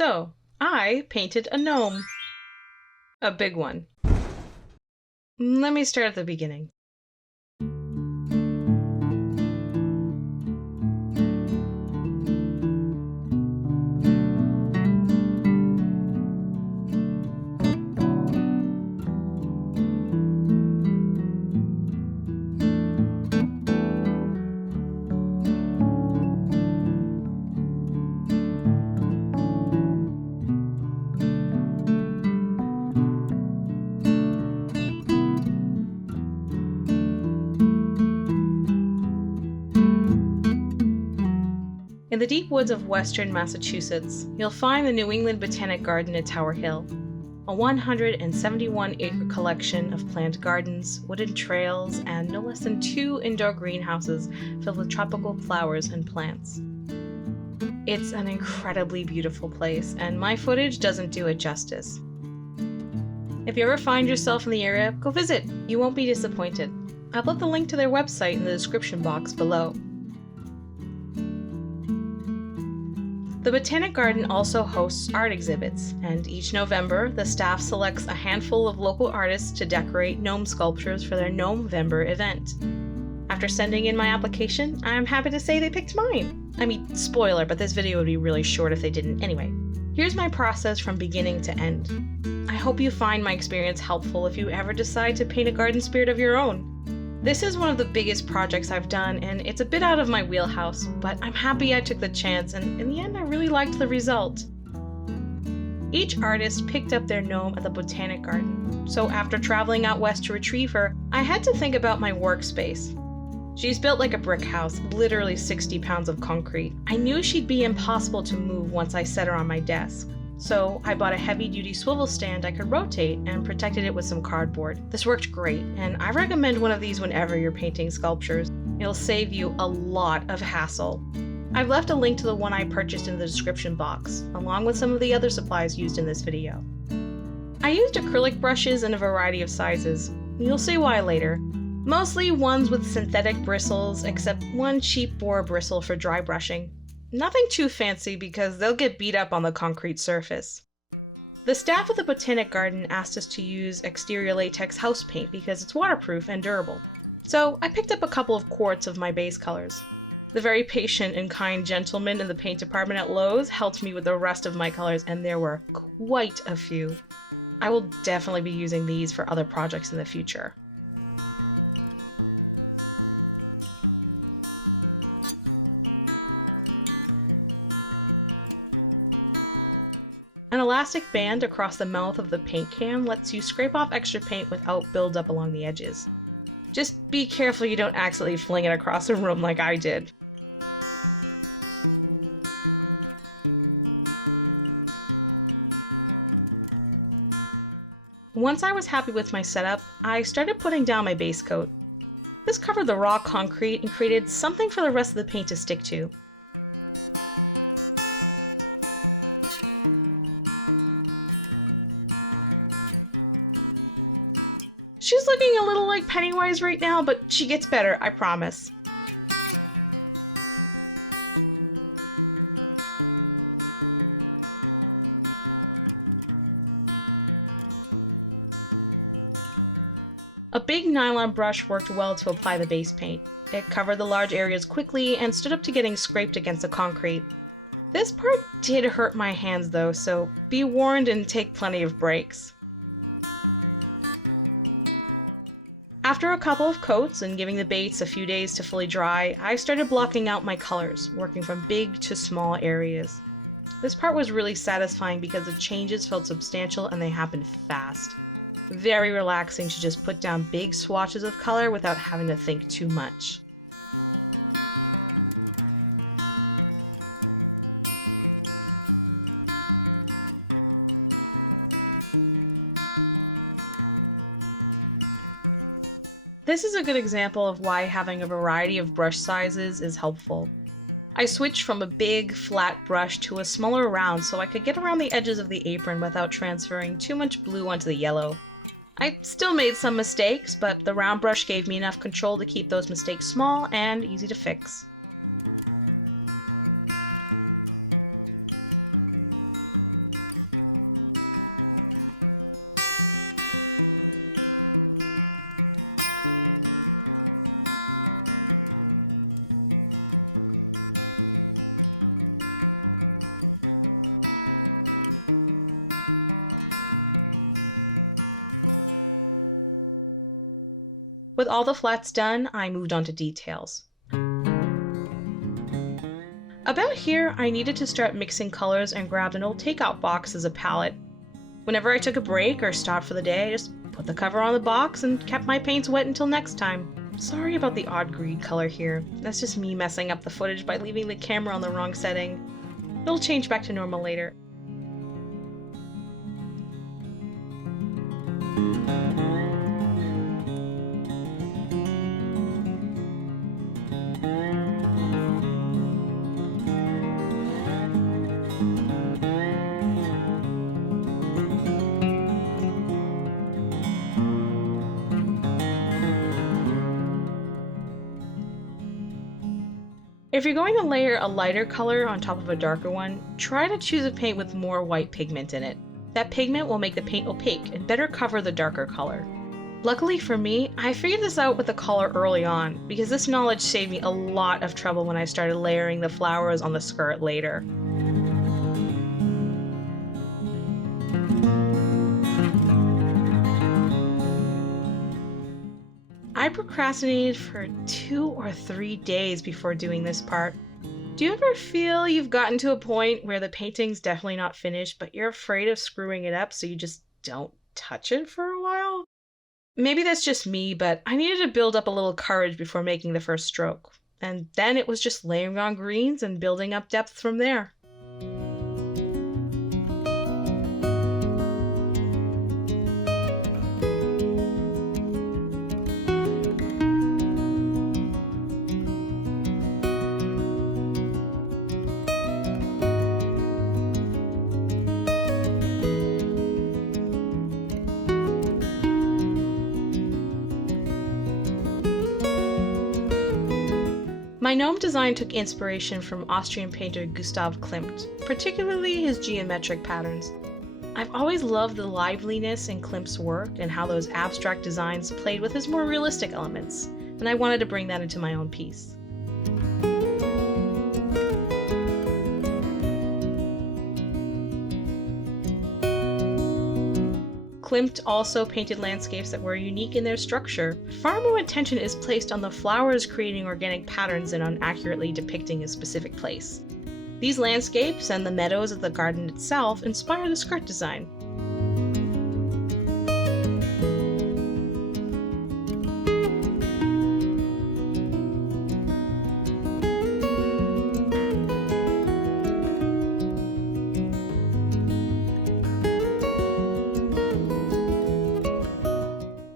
So, I painted a gnome. A big one. Let me start at the beginning. In the deep woods of western Massachusetts, you'll find the New England Botanic Garden at Tower Hill, a 171-acre collection of planned gardens, wooden trails, and no less than 2 indoor greenhouses filled with tropical flowers and plants. It's an incredibly beautiful place, and my footage doesn't do it justice. If you ever find yourself in the area, go visit. You won't be disappointed. I've left the link to their website in the description box below. The Botanic Garden also hosts art exhibits, and each November, the staff selects a handful of local artists to decorate gnome sculptures for their Gnomevember event. After sending in my application, I'm happy to say they picked mine. I mean, spoiler, but this video would be really short if they didn't anyway. Here's my process from beginning to end. I hope you find my experience helpful if you ever decide to paint a garden spirit of your own. This is one of the biggest projects I've done, and it's a bit out of my wheelhouse, but I'm happy I took the chance, and in the end I really liked the result. Each artist picked up their gnome at the Botanic Garden, so after traveling out west to retrieve her, I had to think about my workspace. She's built like a brick house, literally 60 pounds of concrete. I knew she'd be impossible to move once I set her on my desk. So I bought a heavy-duty swivel stand I could rotate and protected it with some cardboard. This worked great, and I recommend one of these whenever you're painting sculptures. It'll save you a lot of hassle. I've left a link to the one I purchased in the description box, along with some of the other supplies used in this video. I used acrylic brushes in a variety of sizes. You'll see why later. Mostly ones with synthetic bristles, except one cheap boar bristle for dry brushing. Nothing too fancy because they'll get beat up on the concrete surface. The staff of the Botanic Garden asked us to use exterior latex house paint because it's waterproof and durable. So I picked up a couple of quarts of my base colors. The very patient and kind gentleman in the paint department at Lowe's helped me with the rest of my colors, and there were quite a few. I will definitely be using these for other projects in the future. An elastic band across the mouth of the paint can lets you scrape off extra paint without buildup along the edges. Just be careful you don't accidentally fling it across the room like I did. Once I was happy with my setup, I started putting down my base coat. This covered the raw concrete and created something for the rest of the paint to stick to. She's looking a little like Pennywise right now, but she gets better, I promise. A big nylon brush worked well to apply the base paint. It covered the large areas quickly and stood up to getting scraped against the concrete. This part did hurt my hands though, so be warned and take plenty of breaks. After a couple of coats and giving the baits a few days to fully dry, I started blocking out my colors, working from big to small areas. This part was really satisfying because the changes felt substantial and they happened fast. Very relaxing to just put down big swatches of color without having to think too much. This is a good example of why having a variety of brush sizes is helpful. I switched from a big, flat brush to a smaller round so I could get around the edges of the apron without transferring too much blue onto the yellow. I still made some mistakes, but the round brush gave me enough control to keep those mistakes small and easy to fix. With all the flats done, I moved on to details. About here, I needed to start mixing colors and grabbed an old takeout box as a palette. Whenever I took a break or stopped for the day, I just put the cover on the box and kept my paints wet until next time. Sorry about the odd green color here. That's just me messing up the footage by leaving the camera on the wrong setting. It'll change back to normal later. If you're going to layer a lighter color on top of a darker one, try to choose a paint with more white pigment in it. That pigment will make the paint opaque and better cover the darker color. Luckily for me, I figured this out with the color early on, because this knowledge saved me a lot of trouble when I started layering the flowers on the skirt later. I procrastinated for 2 or 3 days before doing this part. Do you ever feel you've gotten to a point where the painting's definitely not finished, but you're afraid of screwing it up so you just don't touch it for a while? Maybe that's just me, but I needed to build up a little courage before making the first stroke. And then it was just layering on greens and building up depth from there. My gnome design took inspiration from Austrian painter Gustav Klimt, particularly his geometric patterns. I've always loved the liveliness in Klimt's work and how those abstract designs played with his more realistic elements, and I wanted to bring that into my own piece. Klimt also painted landscapes that were unique in their structure. Far more attention is placed on the flowers creating organic patterns than on accurately depicting a specific place. These landscapes and the meadows of the garden itself inspire the skirt design.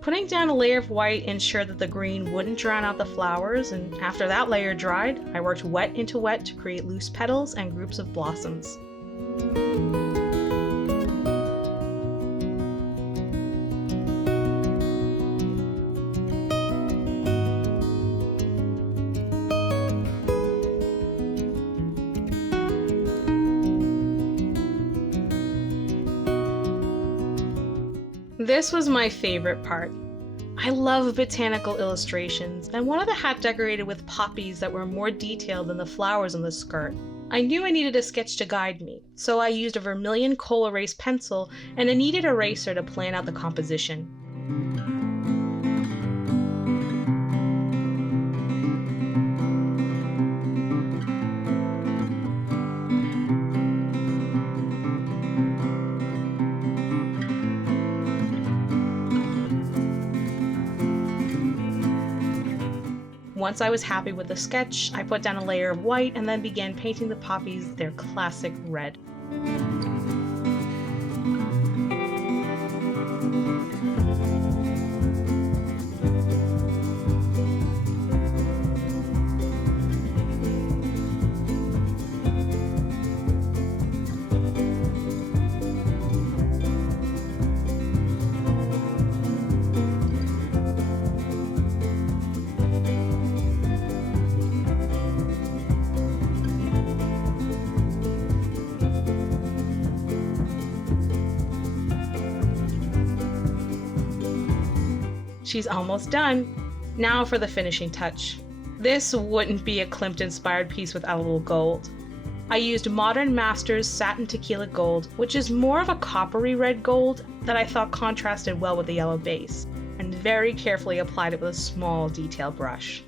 Putting down a layer of white ensured that the green wouldn't drown out the flowers, and after that layer dried, I worked wet into wet to create loose petals and groups of blossoms. This was my favorite part. I love botanical illustrations, and wanted the hat decorated with poppies that were more detailed than the flowers on the skirt. I knew I needed a sketch to guide me, so I used a vermilion coal erase pencil and a kneaded eraser to plan out the composition. Once I was happy with the sketch, I put down a layer of white and then began painting the poppies their classic red. She's almost done. Now for the finishing touch. This wouldn't be a Klimt-inspired piece without a little gold. I used Modern Masters Satin Tequila Gold, which is more of a coppery red gold that I thought contrasted well with the yellow base. and very carefully applied it with a small detail brush.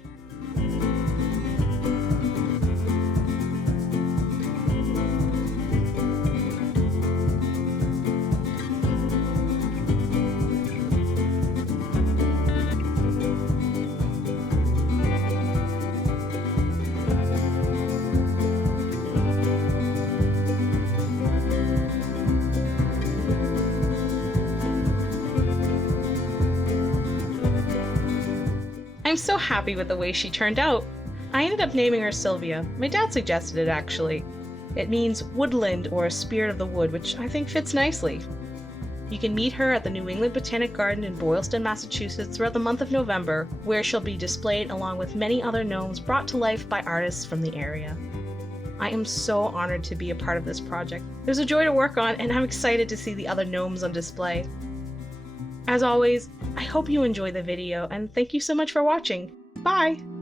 I'm so happy with the way she turned out. I ended up naming her Sylvia. My dad suggested it, actually. It means woodland or spirit of the wood, which I think fits nicely. You can meet her at the New England Botanic Garden in Boylston, Massachusetts throughout the month of November, where she'll be displayed along with many other gnomes brought to life by artists from the area. I am so honored to be a part of this project. It was a joy to work on, and I'm excited to see the other gnomes on display. As always, I hope you enjoy the video, and thank you so much for watching. Bye!